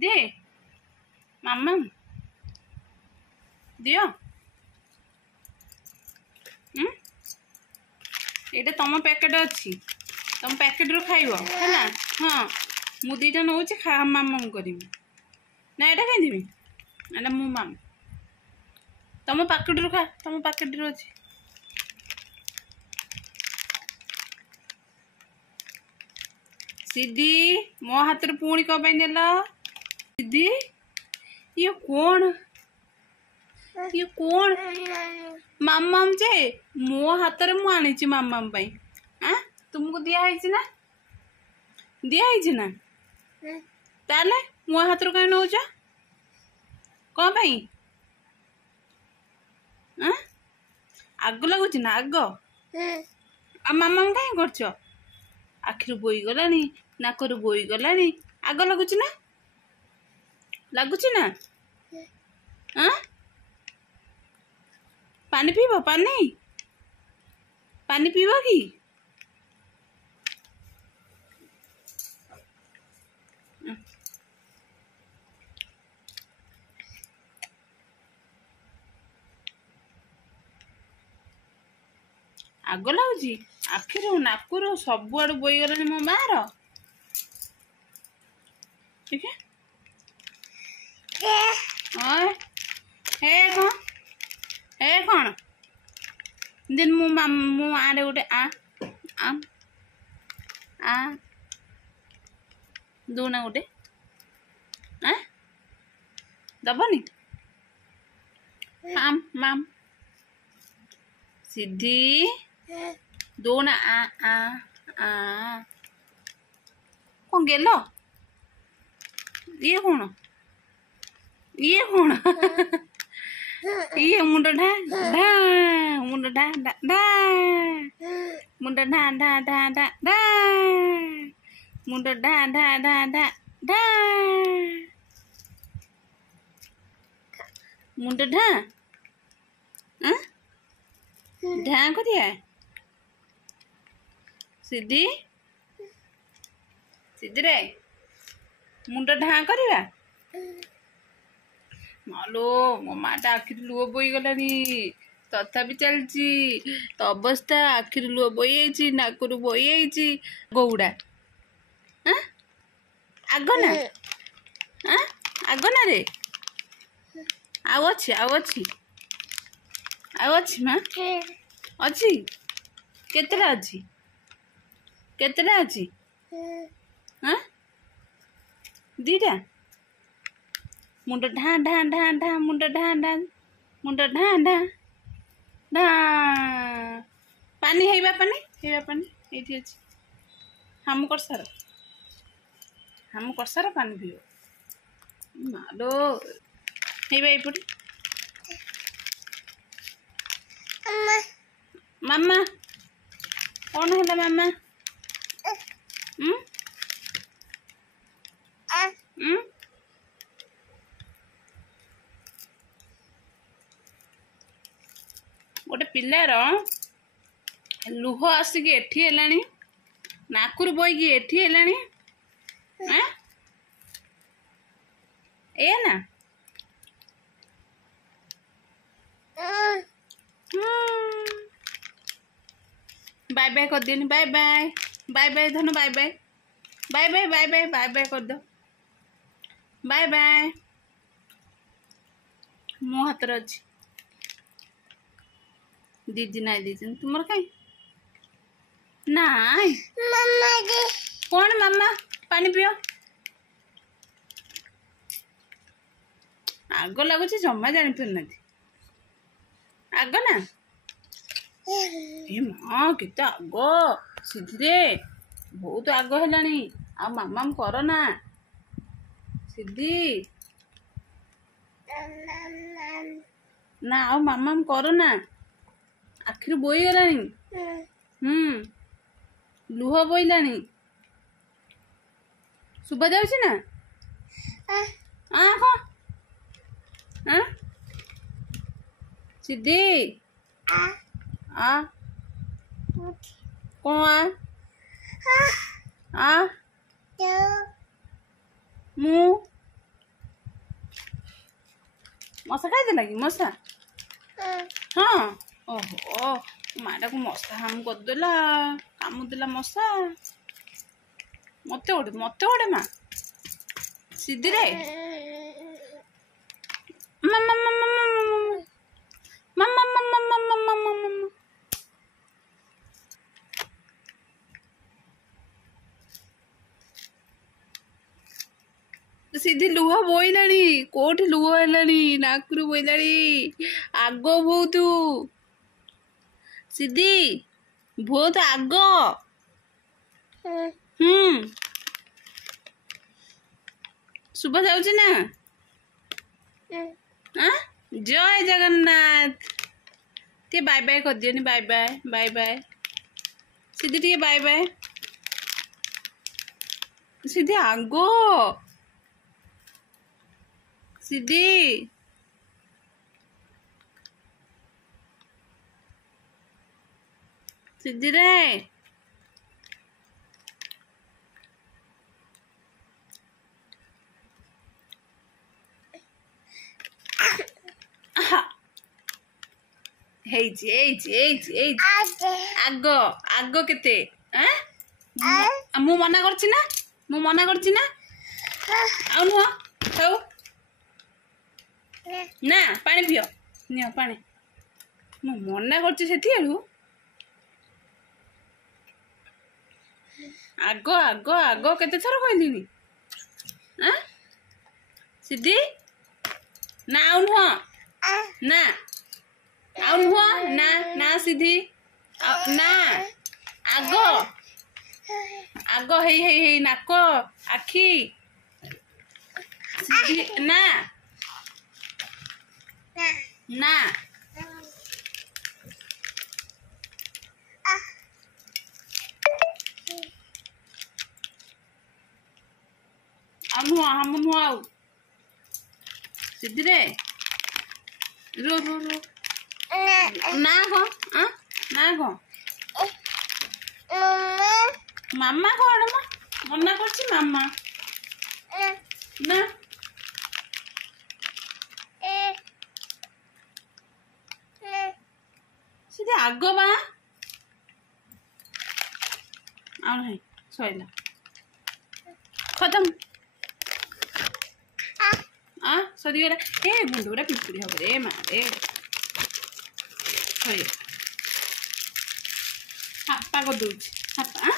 दे मामा दियो ये तुम पैकेट अच्छी तुम पैकेट रू खाइब है हाँ मु दीटा नौ खा मामा करी ना यहाँ खाईदेवी एटा मु मामा तुम पैकेट रू खा तुम पैकेट रू अच्छी सिद्धि मो हाथ पुणी कौन नेल सिद्धि ये कौन मामा जे मो हाथ में मुझे मामा हाँ तुमको दिखाई ना दिखाई ना ताले मो हाथ कहीं नौ कौन आग लगुच ना आग आ मामा कहीं कर आखिर बोई गला नाकर बोई गला आग लगुच ना लगुच ना हाँ पानी पीब पानी पानी पीब कि आग लगुच आखिर नाकुर सब आड़ बोई गला मो बाहर ठीक है हे कौन दिन मु आरे गोटे आ दूना गोटे दबनी माम माम सिद्धि दोना कौन गेल ये कौन ये मुंड ढा ढा मुंड ढा ढा ढा मुंड ढा ढा ढा ढा ढा मुंड ढा ढा ढा ढा ढा मुंड ढा ढा को दिया सिद्धि सिद्धि रे मुंड ढा करवा मालो मो माटा आखिर लुह बोई गला तथापि चलची तो अवस्था आखिर लुह बोई नाकुर बोई गौड़ा आग ना आग ना रे आउ अच्छी माँ अच्छी केतला अच्छी हाँ दीटा मुंड ढा ढा ढा ढा मुंड ढा ढा मुंड ढा ढा ढा पानी हेबा पानी ये अच्छी हम कर सार पानी पीओ मालो हेबा ये मामा कौन है मामा गोटे पिलार लुह आसिक एठी हेलानी नाकुर बोईकी एठी हेलानी ए ना बाय बाय कर दिए bye bye bye bye Dhanu bye bye bye bye bye bye bye bye कर दो बाय बाय मो हाथ अच्छी दीदी ना दीदी तुम कहीं ना कौन मामा पानी पियो आग लगुच जमा जानी पारना आग ना ए माँ केते आग सिद्धि बहुत आग है आ मामा कर ना सिद्धि ना आ मामा कर ना आखिर बोई गला लुह बोईला शुभा जाऊँ ना सिद्धि कौन मु ମଶା ଖାଇଦେଲା କି ମଶା? ହଁ। ଓହୋ ମାଟାକୁ ମଶା କରିଦେଲା, କାମୁଦେଲା ମଶା। ମତେ ଗୋଟେ ମା ସିଧିରେ ସିଧି ଲୁହ ବୋଇଲାଣି, କୋଉଠି ଲୁହ ହେଲାଣି, ନାକରୁ ବୋଇଲାଣି। ଆଗ ବହୁତ ସିଧି, ବହୁତ ଆଗ। ଶୁଭା ଯାଉଛି ନା? ଜୟ ଜଗନ୍ନାଥ। ଟିକେ ବାଇ ବାଇ କରିଦିଅନି। ବାଇ ବାଇ ବାଇ ବାଇ ସିଧି, ଟିକେ ବାଇ ବାଇ। ସିଧି ଆଗ ସିଧି। ସିଧିରେ ହେଇଛି ଆଗ ଆଗ କେତେ? ମୁଁ ମନା କରୁଛି ନା, ମୁଁ ମନା କରୁଛି ନା? ଆଉ ନୁହଁ ହଉ ନା, ପାଣି ପିଅ, ନିଅ ପାଣି। ମୁଁ ମନା କରୁଛି ସେଥିରୁ। ଆଗ ଆଗ ଆଗ କେତେ ଥର କହିଲିନି? ସିଧି ନା, ଆଉ ନୁହଁ ନା, ଆଉ ନୁହଁ ନା, ନା ସିଧି ନା। ଆଗ ଆଗ ହେଇ ନାକ ଆଖି ସିଧି ନା ନା। ଆଉ ନୁହଁ, ଆମ ନୁହଁ ଆଉ ସିଧିରେ रो रो रो ନା କଣ? ନା କଣ? ମାମା କଣ? ମନା କରୁଛି ମାମା ନା। ସିଧି ଆଗ ବା। ଆଉ ନାହିଁ, ସଇଲା ଖତମ। ସରିଗଲା। ମୁଣ୍ଡ ଗୁଡ଼ା ପିମ୍ପୁଡ଼ି ହବ ରେ ମା ରେ। ହାପା କରିଦଉଛି ହାପା।